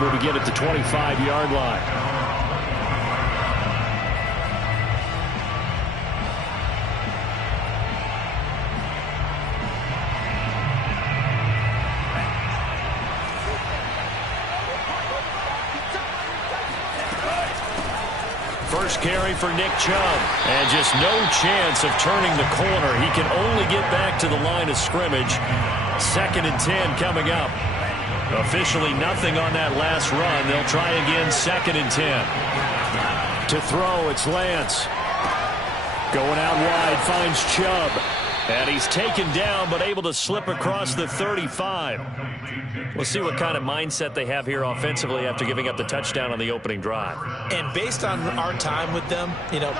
drive will begin at the 25-yard line. First carry for Nick Chubb. And just no chance of turning the corner. He can only get back to the line of scrimmage. 2nd and 10 coming up. Officially nothing on that last run. They'll try again 2nd and 10. To throw, it's Lance. Going out wide, finds Chubb. And he's taken down, but able to slip across the 35. We'll see what kind of mindset they have here offensively after giving up the touchdown on the opening drive. And based on our time with them,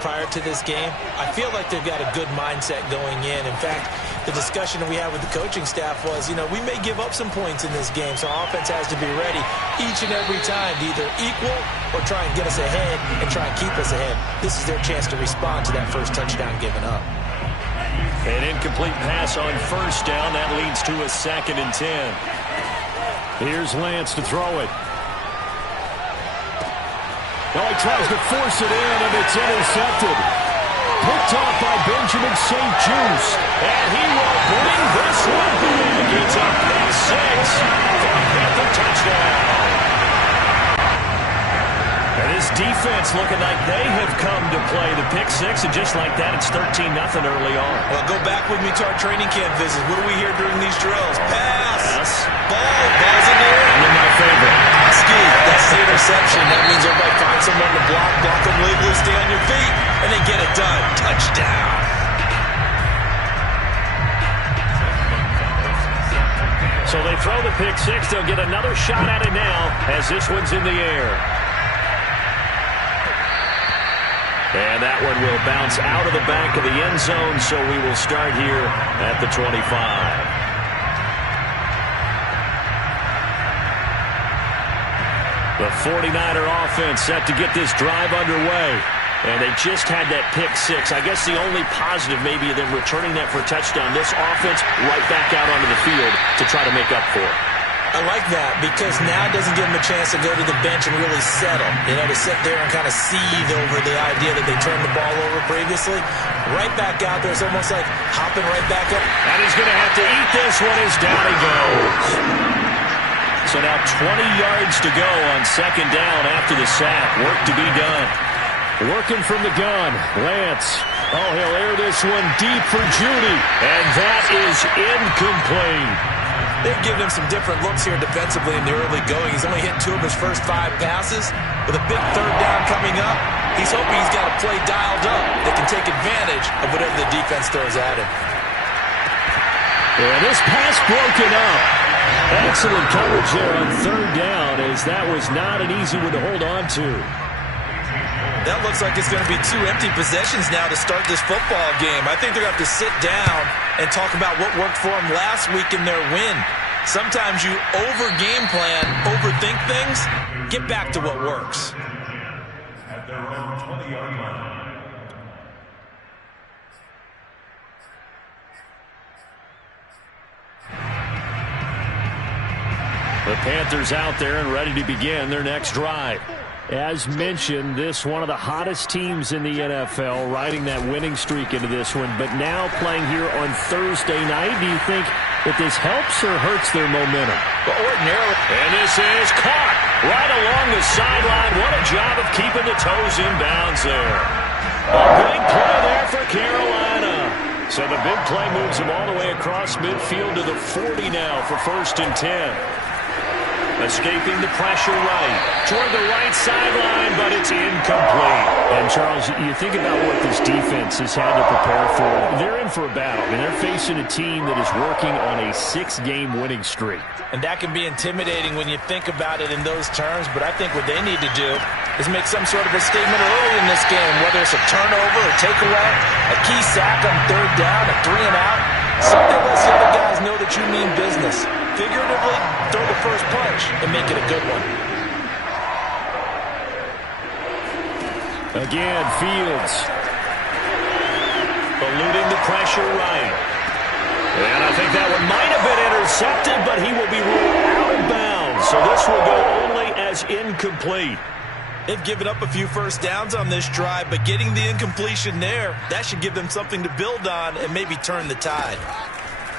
prior to this game, I feel like they've got a good mindset going in. In fact, the discussion we had with the coaching staff was, we may give up some points in this game, so our offense has to be ready each and every time to either equal or try and get us ahead and try and keep us ahead. This is their chance to respond to that first touchdown given up. An incomplete pass on first down. That leads to a 2nd and 10. Here's Lance to throw it. Now he tries to force it in, and it's intercepted. Picked off by Benjamin St-Juste. And he will bring this one back. It's a pick six for a Panther touchdown. And this defense looking like they have come to play the pick six, and just like that, it's 13-0 early on. Well, go back with me to our training camp visits. What do we hear during these drills? Pass. Ball's in the air. And then my favorite. Ski. That's the interception. That means everybody find someone to block them legally, stay on your feet, and then get it done. Touchdown. So they throw the pick six. They'll get another shot at it now as this one's in the air. And that one will bounce out of the back of the end zone, so we will start here at the 25. The 49er offense set to get this drive underway. And they just had that pick six. I guess the only positive maybe of them returning that for a touchdown. This offense right back out onto the field to try to make up for it. I like that because now it doesn't give them a chance to go to the bench and really settle. To sit there and kind of seethe over the idea that they turned the ball over previously. Right back out there, it's almost like hopping right back up. And he's going to have to eat this one as down he goes. So now 20 yards to go on 2nd down after the sack. Work to be done. Working from the gun, Lance. Oh, he'll air this one deep for Judy. And that is incomplete. They've given him some different looks here defensively in the early going. He's only hit 2 of his first 5 passes. With a big 3rd down coming up, he's hoping he's got a play dialed up that can take advantage of whatever the defense throws at him. Yeah, this pass broken up. Excellent coverage there on 3rd down, as that was not an easy one to hold on to. That looks like it's going to be 2 empty possessions now to start this football game. I think they're going to have to sit down and talk about what worked for them last week in their win. Sometimes you over-game plan, overthink things, get back to what works. At their own 20-yard line. The Panthers out there and ready to begin their next drive. As mentioned, this one of the hottest teams in the NFL, riding that winning streak into this one, but now playing here on Thursday night. Do you think that this helps or hurts their momentum? Well, ordinarily. And this is caught right along the sideline. What a job of keeping the toes in bounds there. A big play there for Carolina. So the big play moves them all the way across midfield to the 40 now for 1st and 10. Escaping the pressure right. Toward the right sideline, but it's incomplete. And, Charles, you think about what this defense has had to prepare for. They're in for a battle, and they're facing a team that is working on a 6-game winning streak. And that can be intimidating when you think about it in those terms, but I think what they need to do is make some sort of a statement early in this game, whether it's a turnover, a takeaway, a key sack on 3rd down, a 3-and-out. Something lets the other guys know that you mean business. Figuratively, throw the first punch and make it a good one. Again, Fields. Eluding the pressure right. And I think that one might have been intercepted, but he will be ruled out of bounds. So this will go only as incomplete. They've given up a few first downs on this drive, but getting the incompletion there, that should give them something to build on and maybe turn the tide.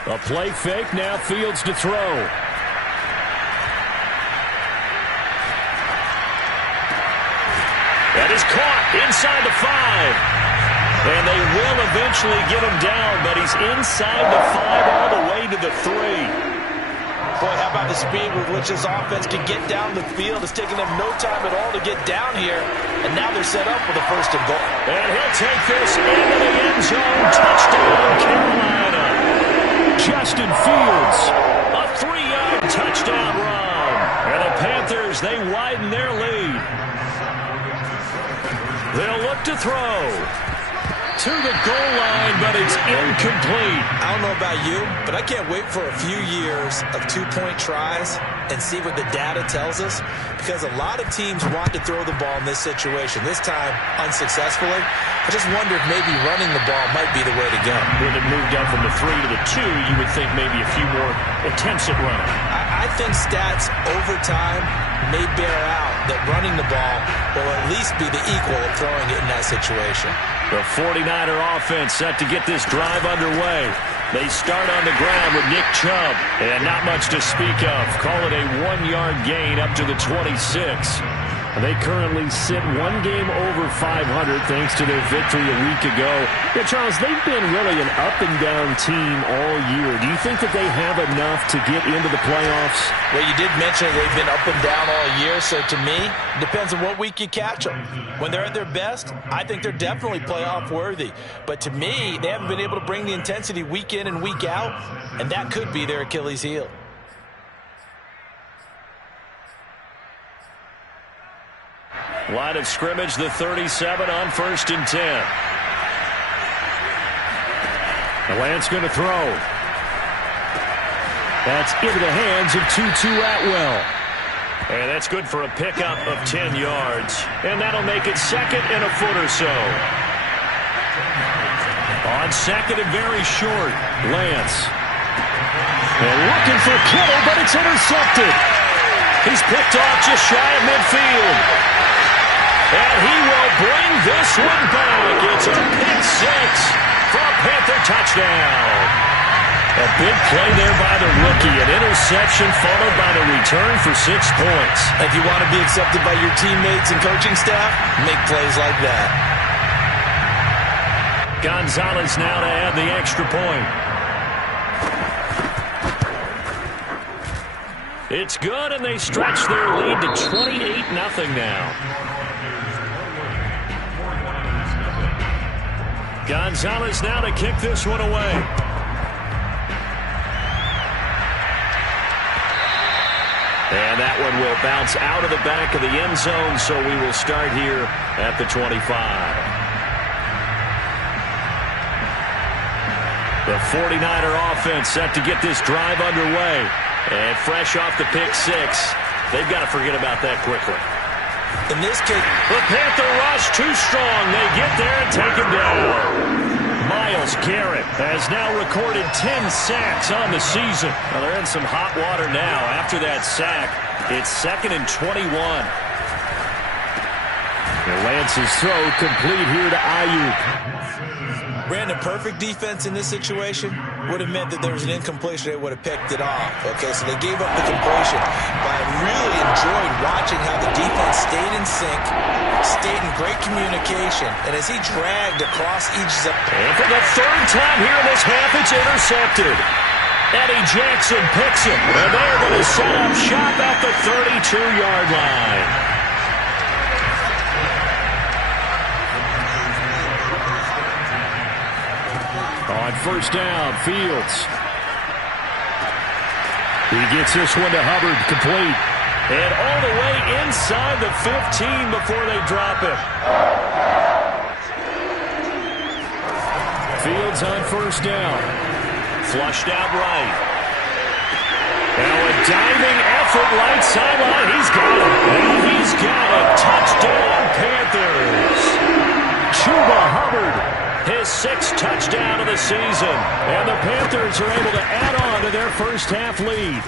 A play fake, now Fields to throw. That is caught inside the 5. And they will eventually get him down, but he's inside the 5 all the way to the 3. Boy, how about the speed with which this offense can get down the field? It's taken them no time at all to get down here, and now they're set up for the first and goal. And he'll take this into the end zone. Touchdown, Carolina. Justin Fields, a 3-yard touchdown run. And the Panthers, they widen their lead. They'll look to throw to the goal line, but it's incomplete. I don't know about you, but I can't wait for a few years of two-point tries and see what the data tells us, because a lot of teams want to throw the ball in this situation, this time unsuccessfully. I just wonder if maybe running the ball might be the way to go. When it moved up from the 3 to the 2, you would think maybe a few more attempts at running. I think stats over time may bear out that running the ball will at least be the equal of throwing it in that situation. The 49er offense set to get this drive underway. They start on the ground with Nick Chubb, and not much to speak of. Call it a 1-yard gain up to the 26. They currently sit one game over 500 thanks to their victory a week ago. Yeah, Charles, they've been really an up-and-down team all year. Do you think that they have enough to get into the playoffs? Well, you did mention they've been up and down all year, so to me, it depends on what week you catch them. When they're at their best, I think they're definitely playoff-worthy. But to me, they haven't been able to bring the intensity week in and week out, and that could be their Achilles heel. Line of scrimmage, the 37 on 1st and 10. Lance going to throw. That's into the hands of Tutu Atwell. And that's good for a pickup of 10 yards. And that'll make it 2nd and a foot or so. On 2nd and very short, Lance. And looking for Kittle, but it's intercepted. He's picked off just shy of midfield. And he will bring this one back. It's a pick 6 for a Panther touchdown. A big play there by the rookie. An interception followed by the return for 6 points. If you want to be accepted by your teammates and coaching staff, make plays like that. Gonzalez now to add the extra point. It's good, and they stretch their lead to 28-0 now. Gonzalez now to kick this one away. And that one will bounce out of the back of the end zone, so we will start here at the 25. The 49er offense set to get this drive underway. And fresh off the pick 6, they've got to forget about that quickly. In this case, the Panther rush too strong. They get there and take him down. Myles Garrett has now recorded 10 sacks on the season. Well, they're in some hot water now. After that sack, it's 2nd and 21. And Lance's throw complete here to Ayuk. Brandon, perfect defense in this situation would have meant that there was an incompletion. They would have picked it off. Okay, so they gave up the completion. But I really enjoyed watching how the defense stayed in sync, stayed in great communication, and as he dragged across each zone. And for the 3rd time here in this half, it's intercepted. Eddie Jackson picks it, and they're going to set up shop at the 32-yard line. On 1st down, Fields. He gets this one to Hubbard, complete. And all the way inside the 15 before they drop it. Fields on 1st down. Flushed out right. Now a diving effort right sideline. He's got it. And he's got it. Touchdown, Panthers. Chuba Hubbard. His 6th touchdown of the season. And the Panthers are able to add on to their first half lead.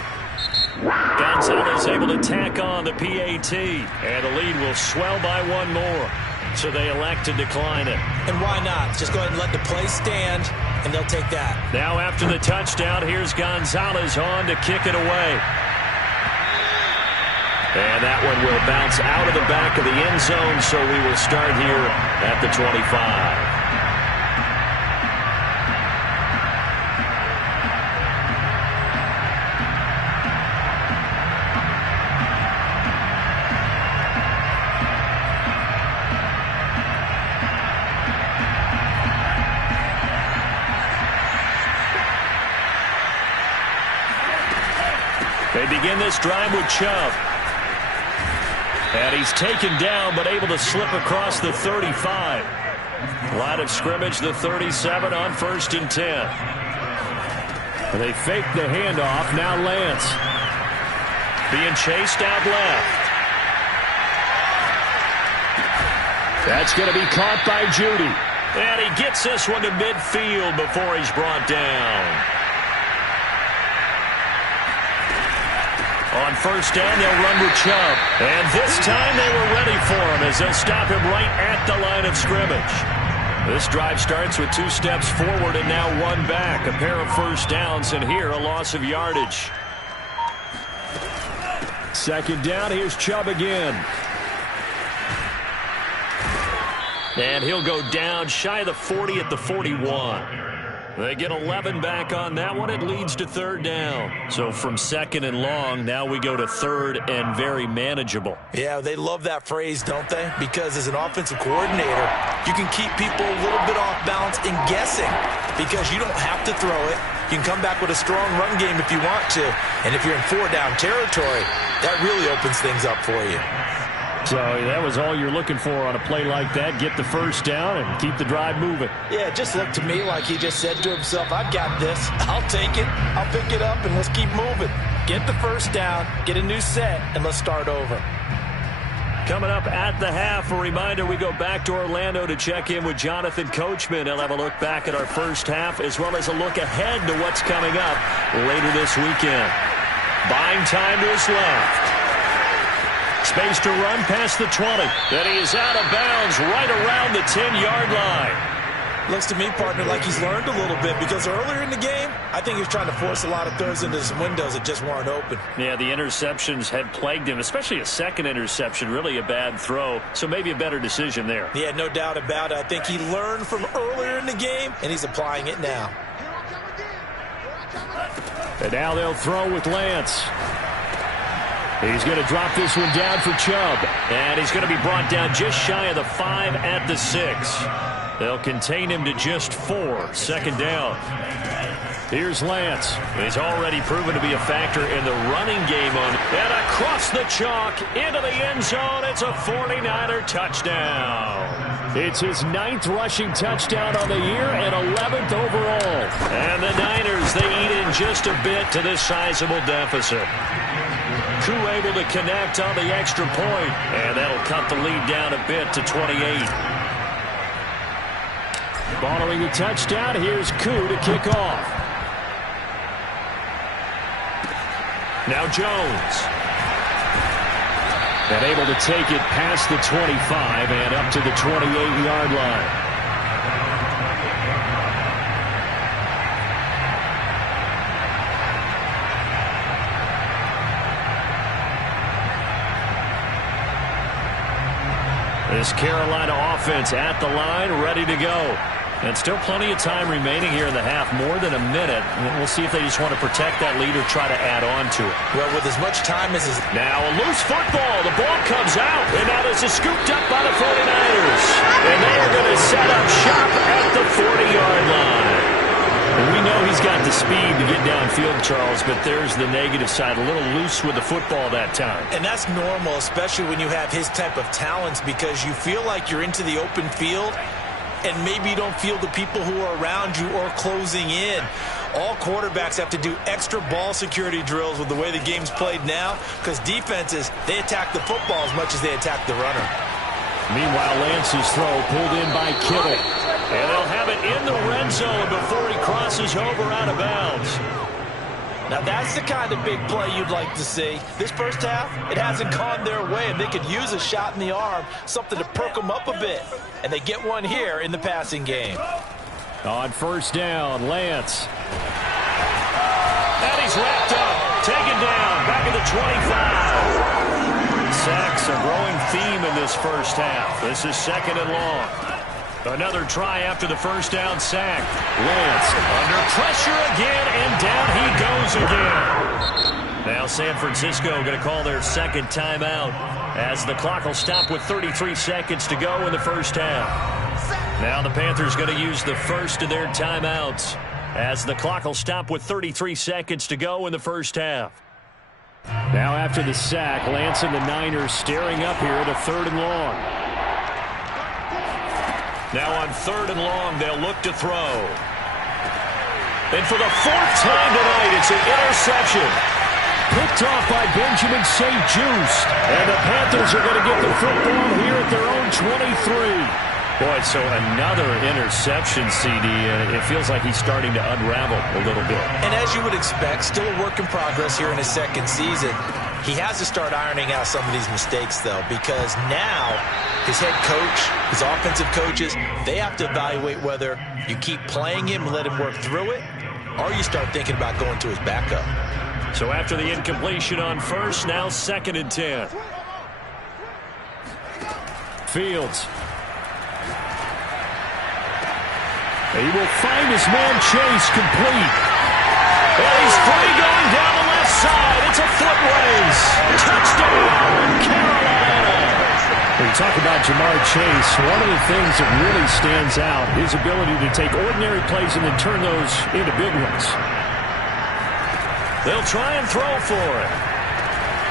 Gonzalez able to tack on the PAT, and the lead will swell by one more. So they elect to decline it. And why not? Just go ahead and let the play stand, and they'll take that. Now after the touchdown, here's Gonzalez on to kick it away. And that one will bounce out of the back of the end zone, so we will start here at the 25. They begin this drive with Chubb. And he's taken down, but able to slip across the 35. Line of scrimmage, the 37 on 1st and 10. And they fake the handoff. Now Lance. Being chased out left. That's going to be caught by Judy. And he gets this one to midfield before he's brought down. On 1st down, they'll run with Chubb. And this time they were ready for him as they'll stop him right at the line of scrimmage. This drive starts with 2 steps forward and now 1 back. A pair of 1st downs, and here a loss of yardage. 2nd down, here's Chubb again. And he'll go down shy of the 40 at the 41. They get 11 back on that one. It leads to 3rd down. So from 2nd and long, now we go to 3rd and very manageable. Yeah, they love that phrase, don't they? Because as an offensive coordinator, you can keep people a little bit off balance and guessing because you don't have to throw it. You can come back with a strong run game if you want to. And if you're in 4-down territory, that really opens things up for you. So that was all you're looking for on a play like that. Get the 1st down and keep the drive moving. Yeah, it just looked to me like he just said to himself, I've got this. I'll take it. I'll pick it up, and let's keep moving. Get the 1st down, get a new set, and let's start over. Coming up at the half, a reminder, we go back to Orlando to check in with Jonathan Coachman. He'll have a look back at our 1st half as well as a look ahead to what's coming up later this weekend. Buying time to his left. Space to run past the 20. Then he is out of bounds right around the 10-yard line. Looks to me, partner, like he's learned a little bit because earlier in the game, I think he was trying to force a lot of throws into some windows that just weren't open. Yeah, the interceptions had plagued him, especially a 2nd interception, really a bad throw. So maybe a better decision there. Yeah, no doubt about it. I think he learned from earlier in the game, and he's applying it now. And now they'll throw with Lance. He's going to drop this one down for Chubb. And he's going to be brought down just shy of the 5 at the 6. They'll contain him to just 4. 2nd down. Here's Lance. He's already proven to be a factor in the running game. And across the chalk into the end zone. It's a 49er touchdown. It's his 9th rushing touchdown on the year and 11th overall. And the Niners, they eat in just a bit to this sizable deficit. Koo able to connect on the extra point, and that'll cut the lead down a bit to 28. Following the touchdown, here's Koo to kick off. Now Jones. And able to take it past the 25 and up to the 28-yard line. This Carolina offense at the line, ready to go. And still plenty of time remaining here in the half, more than a minute. And we'll see if they just want to protect that lead or try to add on to it. Well, with as much time as is... Now a loose football. The ball comes out. And now this is scooped up by the 49ers. And they are going to set up shop at the 40-yard line. And we know he's got the speed to get downfield, Charles, but there's the negative side. A little loose with the football that time. And that's normal, especially when you have his type of talents, because you feel like you're into the open field and maybe you don't feel the people who are around you or closing in. All quarterbacks have to do extra ball security drills with the way the game's played now, because defenses, they attack the football as much as they attack the runner. Meanwhile, Lance's throw pulled in by Kittle. And they'll have it in the red zone before he crosses over out of bounds. Now that's the kind of big play you'd like to see. This first half, it hasn't gone their way, and they could use a shot in the arm, something to perk them up a bit. And they get one here in the passing game. On first down, Lance. And he's wrapped up, taken down, back at the 25. Sacks, a growing theme in this first half. This is second and long. Another try after the first down sack. Lance under pressure again, and down he goes again. Now San Francisco going to call their second timeout as the clock will stop with 33 seconds to go in the first half. Now the Panthers going to use the first of their timeouts as the clock will stop with 33 seconds to go in the first half. Now after the sack, Lance and the Niners staring up here at a third and long. Now on third and long, they'll look to throw. And for the fourth time tonight, it's an interception. Picked off by Benjamin St. Juste. And the Panthers are going to get the football here at their own 23. Boy, so another interception, CD, and it feels like he's starting to unravel a little bit. And as you would expect, still a work in progress here in his second season. He has to start ironing out some of these mistakes, though, because now his head coach, his offensive coaches, they have to evaluate whether you keep playing him and let him work through it, or you start thinking about going to his backup. So after the incompletion on first, now second and 10. Fields. He will find his man Chase complete. And he's free going down the left side. It's a foot race. Touchdown, Carolina. When you talk about Jamar Chase, one of the things that really stands out is his ability to take ordinary plays and then turn those into big ones. They'll try and throw for it.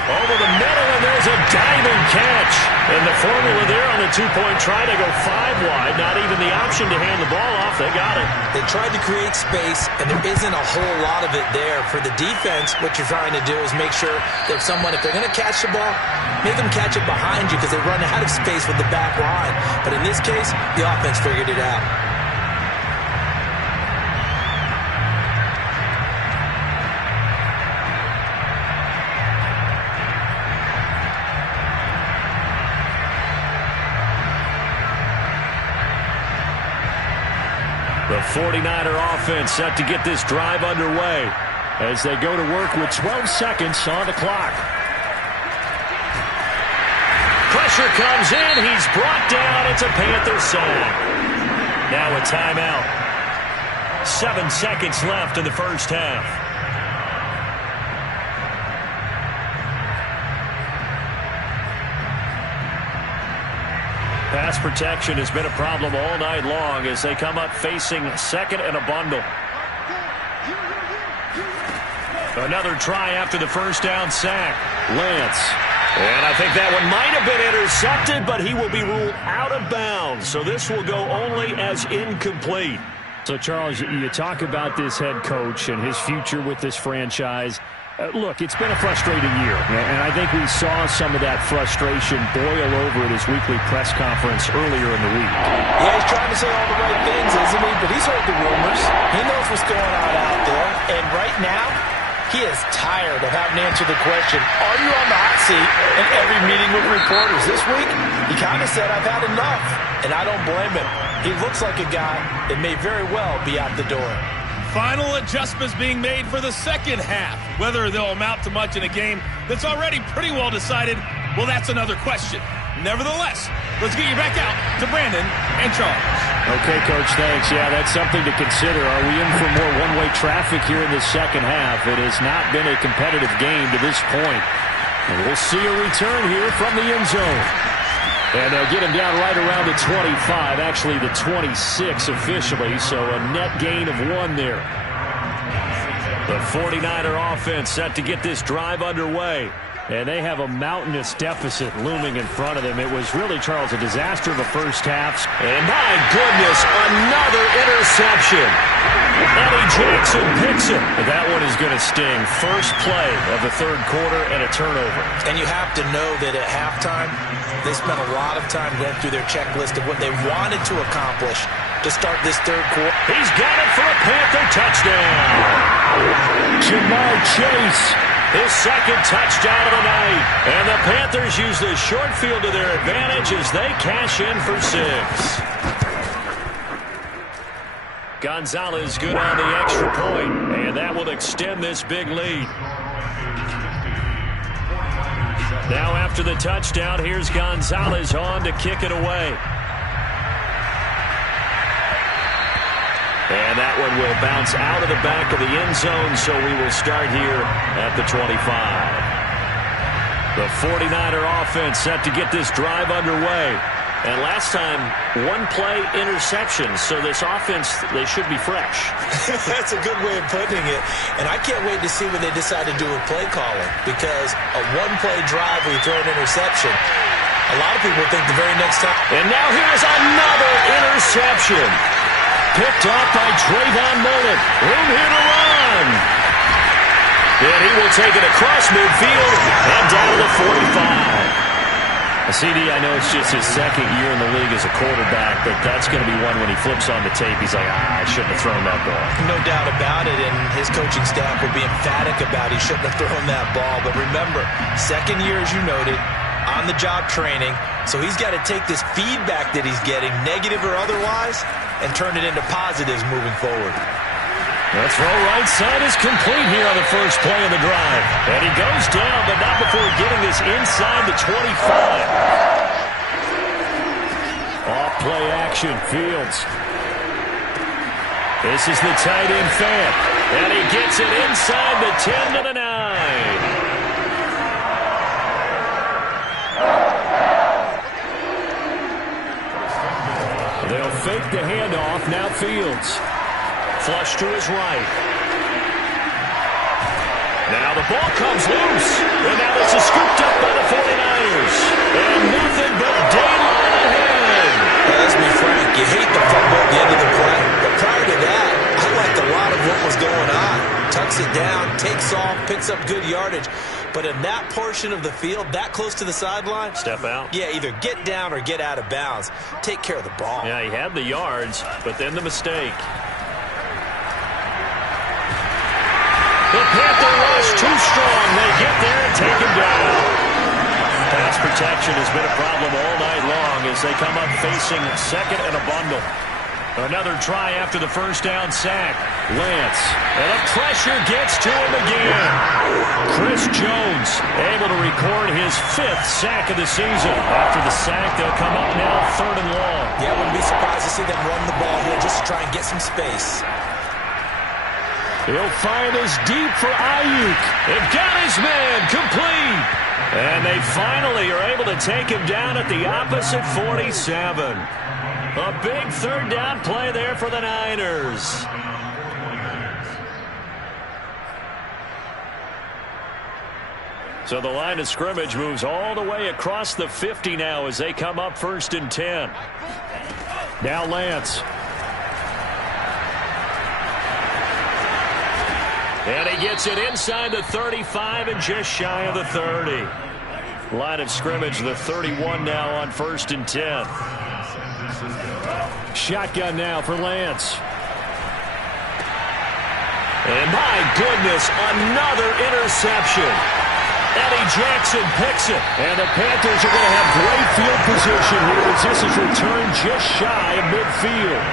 Over the middle, and there's a diving catch. And the formula there on the two-point try to go 5 wide. Not even the option to hand the ball off. They got it. They tried to create space, and there isn't a whole lot of it there. For the defense, what you're trying to do is make sure that someone, if they're going to catch the ball, make them catch it behind you because they run out of space with the back line. But in this case, the offense figured it out. The 49er offense set to get this drive underway as they go to work with 12 seconds on the clock. Pressure comes in. He's brought down. It's a Panther sack. Now a timeout. 7 seconds left in the first half. Pass protection has been a problem all night long as they come up facing second and a bundle. Another try after the first down sack. Lance. And I think that one might have been intercepted, but he will be ruled out of bounds. So this will go only as incomplete. So, Charles, you talk about this head coach and his future with this franchise. Look, it's been a frustrating year, and I think we saw some of that frustration boil over at his weekly press conference earlier in the week. Yeah, he's trying to say all the right things, isn't he? But he's heard the rumors. He knows what's going on out there. And right now, he is tired of having to answer the question, are you on the hot seat in every meeting with reporters? This week, he kind of said, I've had enough. And I don't blame him. He looks like a guy that may very well be out the door. Final adjustments being made for the second half. Whether they'll amount to much in a game that's already pretty well decided, well, that's another question. Nevertheless, let's get you back out to Brandon and Charles. Okay, Coach, thanks. Yeah, that's something to consider. Are we in for more one-way traffic here in the second half? It has not been a competitive game to this point. And we'll see a return here from the end zone. And they'll get him down right around the 25, actually the 26 officially, so a net gain of 1 there. The 49er offense set to get this drive underway. And they have a mountainous deficit looming in front of them. It was really, Charles, a disaster of the first half. And my goodness, another interception. Eddie Jackson picks it. And that one is going to sting. First play of the third quarter and a turnover. And you have to know that at halftime, they spent a lot of time going through their checklist of what they wanted to accomplish. to start this third quarter. He's got it for a Panther touchdown. Jamar Chase, his second touchdown of the night. And the Panthers use the short field to their advantage as they cash in for 6. Gonzalez good on the extra point, and that will extend this big lead. Now after the touchdown, here's Gonzalez on to kick it away. And that one will bounce out of the back of the end zone, so we will start here at the 25. The 49er offense set to get this drive underway. And last time, one-play interception, so this offense, they should be fresh. That's a good way of putting it. And I can't wait to see what they decide to do with play calling, because a one-play drive where you throw an interception, a lot of people think the very next time. And now here's another interception. Picked off by Trayvon Mullen. Room here to run. And he will take it across midfield and down to the 45. CD, I know it's just his second year in the league as a quarterback, but that's going to be one when he flips on the tape, he's like, I shouldn't have thrown that ball. No doubt about it, and his coaching staff will be emphatic about he shouldn't have thrown that ball. But remember, second year, as you noted, on-the-job training, so he's got to take this feedback that he's getting, negative or otherwise, and turn it into positives moving forward. The throw right side is complete here on the first play of the drive. And he goes down, but not before getting this inside the 25. Off play action, Fields. This is the tight end fan. And he gets it inside the 10 to the 9. They'll fake the handoff, now Fields. Flush to his right. Now the ball comes loose. And now this is scooped up by the 49ers. And nothing but daylight ahead. Let's be frank, you hate the fumble at the end of the play. But prior to that, I liked a lot of what was going on. Tucks it down, takes off, picks up good yardage. But in that portion of the field, that close to the sideline, step out. Yeah, either get down or get out of bounds. Take care of the ball. Yeah, he had the yards, but then the mistake. The Panther rush too strong. They get there and take him down. Pass protection has been a problem all night long as they come up facing second and a bundle. Another try after the first down sack. Lance. And the pressure gets to him again. Chris Jones able to record his 5th sack of the season. After the sack, they'll come up now 3rd and long. Yeah, I wouldn't be surprised to see them run the ball here just to try and get some space. He'll find us deep for Ayuk. They've got his man complete. And they finally are able to take him down at the opposite 47. A big 3rd down play there for the Niners. So the line of scrimmage moves all the way across the 50 now as they come up 1st and 10. Now Lance. And he gets it inside the 35 and just shy of the 30. Line of scrimmage, the 31 now on 1st and 10. Shotgun now for Lance. And my goodness, another interception. Eddie Jackson picks it. And the Panthers are going to have great field position here as this is returned just shy of midfield.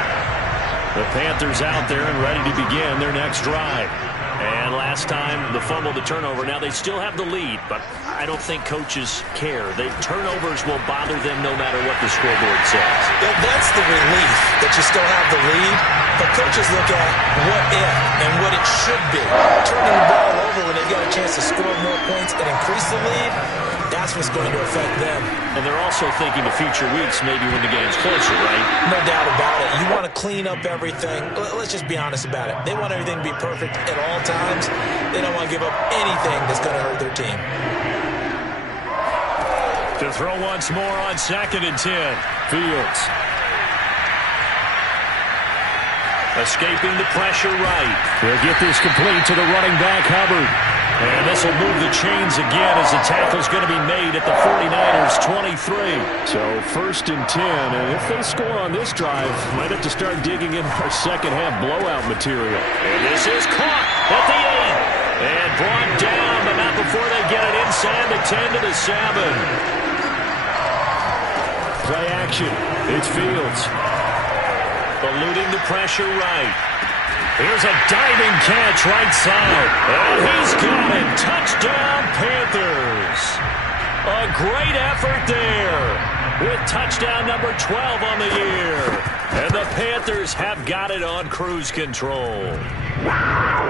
The Panthers out there and ready to begin their next drive. And last time, the fumble, the turnover. Now, they still have the lead, but I don't think coaches care. Turnovers will bother them no matter what the scoreboard says. Yeah, that's the relief that you still have the lead. But coaches look at what if and what it should be. Turning the ball over when they've got a chance to score more points and increase the lead, that's what's going to affect them. And they're also thinking to future weeks, maybe when the game's closer, right? No doubt about it. You want to clean up everything. Let's just be honest about it. They want everything to be perfect at all times. They don't want to give up anything that's going to hurt their team. To throw once more on 2nd and 10. Fields. Escaping the pressure right. He'll get this complete to the running back, Hubbard. And this will move the chains again as the tackle's going to be made at the 49ers 23. So 1st and 10, and if they score on this drive, might have to start digging in our second half blowout material. And this is caught at the 8. And brought down, but not before they get it inside the 10 to the 7. Play action. It's Fields. Eluding the pressure right. Here's a diving catch right side. And he's got it. Touchdown, Panthers. A great effort there with touchdown number 12 on the year. And the Panthers have got it on cruise control.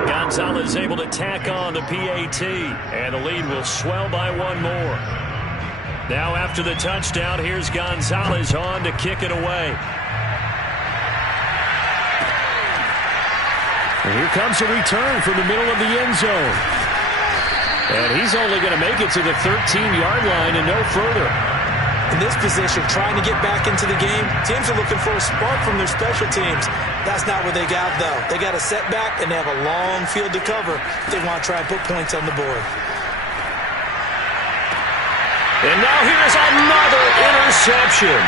Gonzalez able to tack on the PAT. And the lead will swell by one more. Now after the touchdown, here's Gonzalez on to kick it away. And here comes a return from the middle of the end zone. And he's only going to make it to the 13-yard line and no further. In this position, trying to get back into the game, teams are looking for a spark from their special teams. That's not what they got, though. They got a setback, and they have a long field to cover if they want to try and put points on the board. And now here's another interception.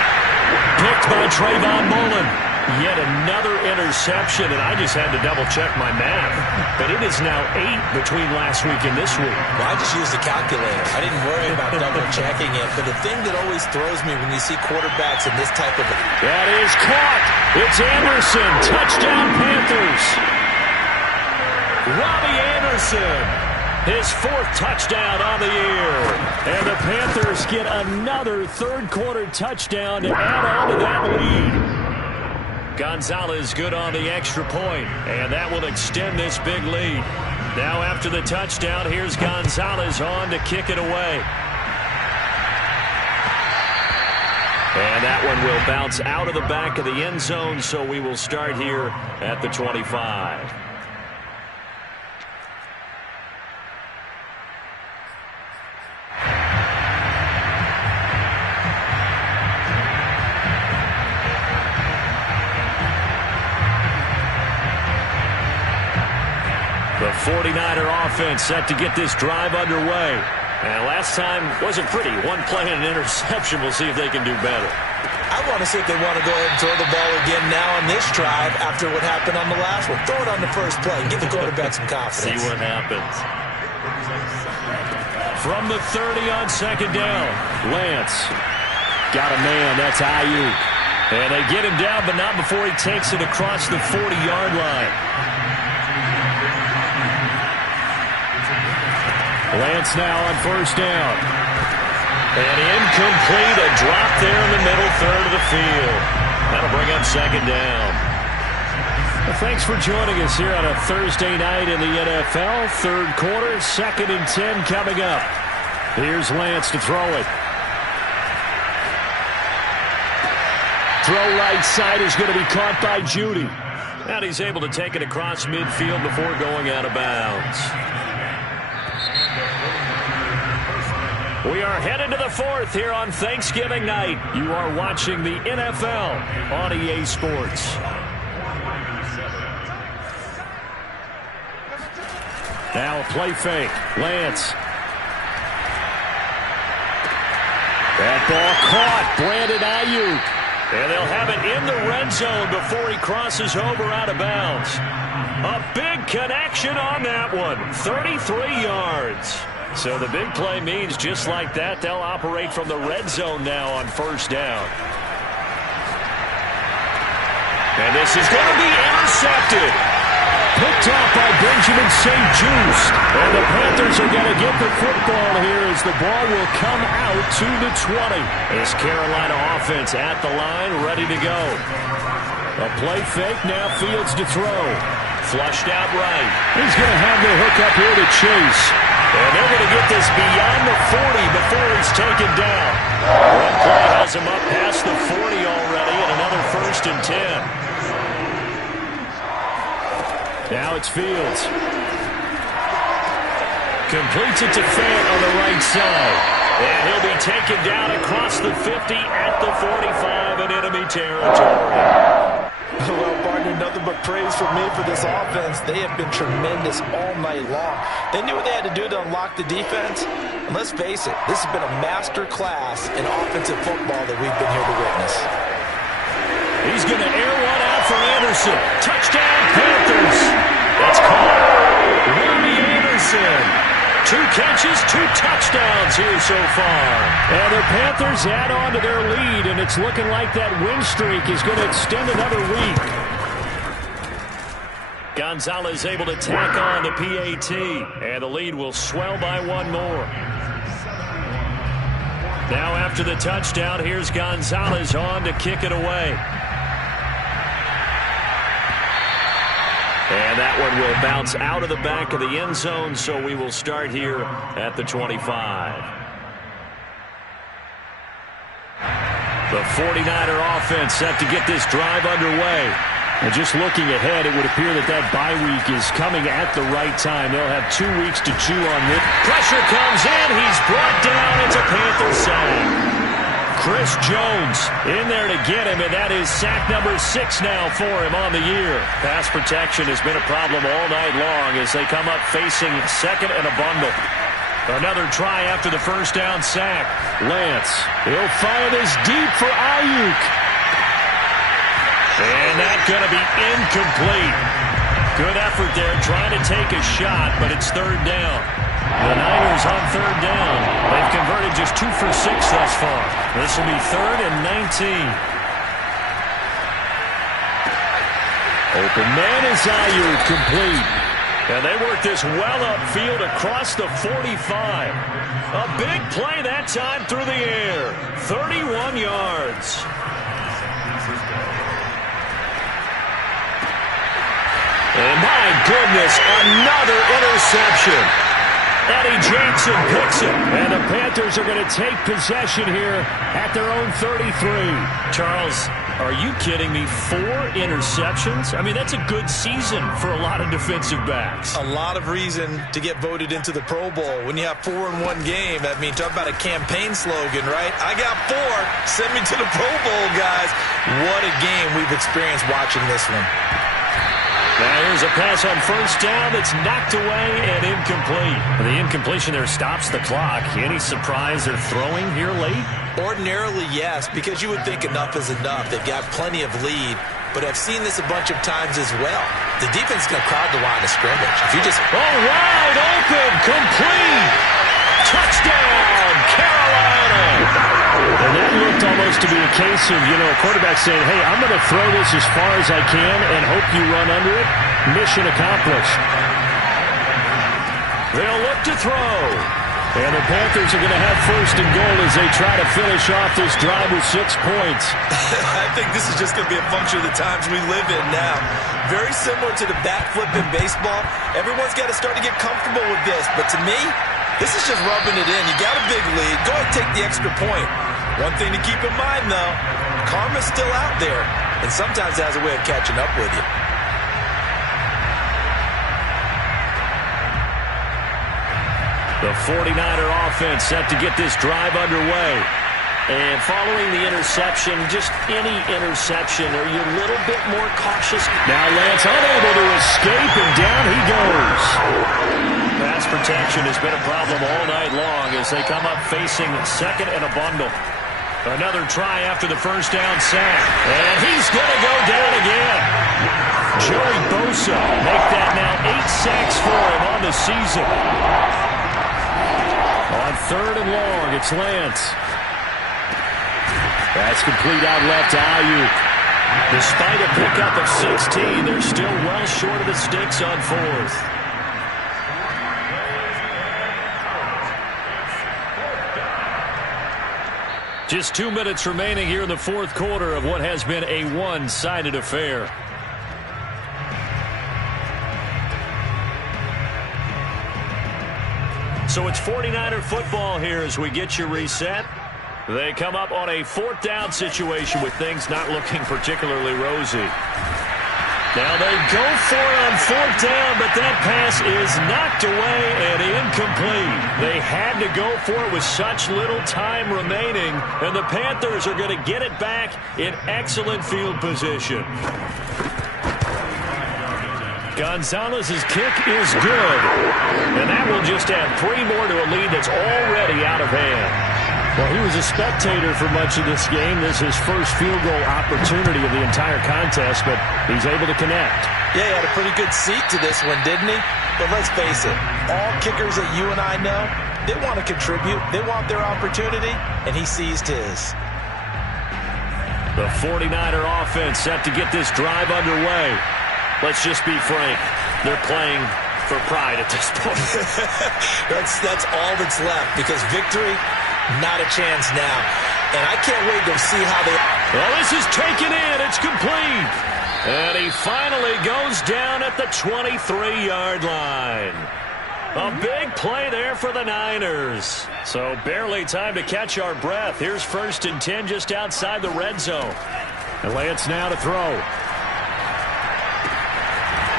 Picked by Trayvon Mullen. Yet another interception, and I just had to double-check my math. But it is now 8 between last week and this week. Well, I just used a calculator. I didn't worry about double-checking it. But the thing that always throws me when you see quarterbacks in this type of... That is caught. It's Anderson. Touchdown, Panthers. Robbie Anderson. His 4th touchdown on the year. And the Panthers get another third-quarter touchdown to add on to that lead. Gonzalez good on the extra point, and that will extend this big lead. Now after the touchdown, here's Gonzalez on to kick it away. And that one will bounce out of the back of the end zone, so we will start here at the 25. The 49er offense set to get this drive underway. And last time wasn't pretty. One play and an interception. We'll see if they can do better. I want to see if they want to go ahead and throw the ball again now on this drive after what happened on the last one. Throw it on the first play and give the quarterback some confidence. See what happens. From the 30 on second down, Lance got a man. That's Ayuk. And they get him down, but not before he takes it across the 40-yard line. Lance now on first down. And incomplete, a drop there in the middle third of the field. That'll bring up second down. Well, thanks for joining us here on a Thursday night in the NFL. Third quarter, 2nd and 10 coming up. Here's Lance to throw it. Throw right side is going to be caught by Judy. And he's able to take it across midfield before going out of bounds. We are headed to the 4th here on Thanksgiving night. You are watching the NFL on EA Sports. Now a play fake. Lance. That ball caught. Brandon Ayuk. And they'll have it in the red zone before he crosses over out of bounds. A big connection on that one. 33 yards. So the big play means just like that, they'll operate from the red zone now on first down. And this is going to be intercepted. Picked off by Benjamin St-Juste. And the Panthers are going to get the football here as the ball will come out to the 20. This Carolina offense at the line, ready to go. A play fake, now Fields to throw. Flushed out right. He's going to have the hook up here to Chase. And they're going to get this beyond the 40 before he's taken down. One play has him up past the 40 already, and another 1st and 10. Now it's Fields. Completes it to Fant on the right side. And he'll be taken down across the 50 at the 45 in enemy territory. Well, partner, nothing but praise from me for this offense. They have been tremendous all night long. They knew what they had to do to unlock the defense. And let's face it, this has been a master class in offensive football that we've been here to witness. He's going to air one out for Anderson. Touchdown, Panthers. That's caught. Robbie Anderson. 2 catches, 2 touchdowns here so far. And the Panthers add on to their lead, and it's looking like that win streak is going to extend another week. Gonzalez able to tack on the PAT, and the lead will swell by 1 more. Now after the touchdown, here's Gonzalez on to kick it away. And that one will bounce out of the back of the end zone, so we will start here at the 25. The 49er offense set to get this drive underway. And just looking ahead, it would appear that that bye week is coming at the right time. They'll have 2 weeks to chew on this. Pressure comes in. He's brought down. It's a Panther sack. Chris Jones in there to get him, and that is sack number 6 now for him on the year. Pass protection has been a problem all night long as they come up facing second and a bundle. Another try after the first down sack. Lance, he'll fire this deep for Ayuk. And that's going to be incomplete. Good effort there trying to take a shot, but it's 3rd down. The Niners on 3rd down. They've converted just 2 for 6 thus far. This will be 3rd and 19. Open man is Ayuk, complete. And they work this well upfield across the 45. A big play that time through the air. 31 yards. And my goodness, another interception. Eddie Jackson picks it, and the Panthers are going to take possession here at their own 33. Charles, are you kidding me? 4 interceptions? I mean, that's a good season for a lot of defensive backs. A lot of reason to get voted into the Pro Bowl. When you have 4 in one game, I mean, talk about a campaign slogan, right? I got 4. Send me to the Pro Bowl, guys. What a game we've experienced watching this one. Now here's a pass on first down that's knocked away and incomplete. The incompletion there stops the clock. Any surprise they're throwing here late? Ordinarily, yes, because you would think enough is enough. They've got plenty of lead, but I've seen this a bunch of times as well. The defense is going to crowd the line of scrimmage. If you just... Oh, wide open, complete! Touchdown, Carolina! And that looked almost to be a case of, a quarterback saying, hey, I'm going to throw this as far as I can and hope you run under it. Mission accomplished. They'll look to throw. And the Panthers are going to have 1st and goal as they try to finish off this drive with 6 points. I think this is just going to be a function of the times we live in now. Very similar to the bat flip in baseball. Everyone's got to start to get comfortable with this. But to me, this is just rubbing it in. You got a big lead. Go ahead and take the extra point. One thing to keep in mind, though, karma's still out there, and sometimes it has a way of catching up with you. The 49er offense set to get this drive underway. And following the interception, just any interception, are you a little bit more cautious? Now Lance unable to escape, and down he goes. Pass protection has been a problem all night long as they come up facing second and a bundle. Another try after the first down sack. And he's going to go down again. Joey Bosa make that now 8 sacks for him on the season. On 3rd and long, it's Lance. That's complete out left to Ayuk. Despite a pickup of 16, they're still well short of the sticks on 4th. Just 2 minutes remaining here in the 4th quarter of what has been a one-sided affair. So it's 49er football here as we get you reset. They come up on a 4th down situation with things not looking particularly rosy. Now they go for it on 4th down, but that pass is knocked away and incomplete. They had to go for it with such little time remaining, and the Panthers are going to get it back in excellent field position. Gonzalez's kick is good. And that will just add 3 more to a lead that's already out of hand. Well, he was a spectator for much of this game. This is his first field goal opportunity of the entire contest, but he's able to connect. Yeah, he had a pretty good seat to this one, didn't he? But let's face it, all kickers that you and I know, they want to contribute. They want their opportunity, and he seized his. The 49er offense set to get this drive underway. Let's just be frank. They're playing for pride at this point. That's all that's left, because victory, not a chance now. And I can't wait to see how they... Well, this is taken in. It's complete. And he finally goes down at the 23-yard line. A big play there for the Niners. So barely time to catch our breath. Here's 1st and 10 just outside the red zone. And Lance now to throw.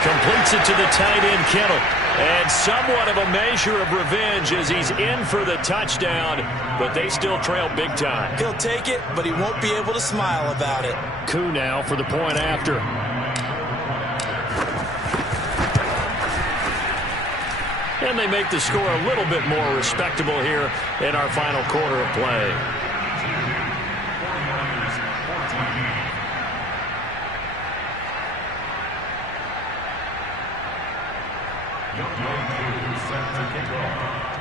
Completes it to the tight end, Kittle. And somewhat of a measure of revenge as he's in for the touchdown, but they still trail big time. He'll take it, but he won't be able to smile about it. Koo now for the point after. And they make the score a little bit more respectable here in our final quarter of play. Young set to kick off.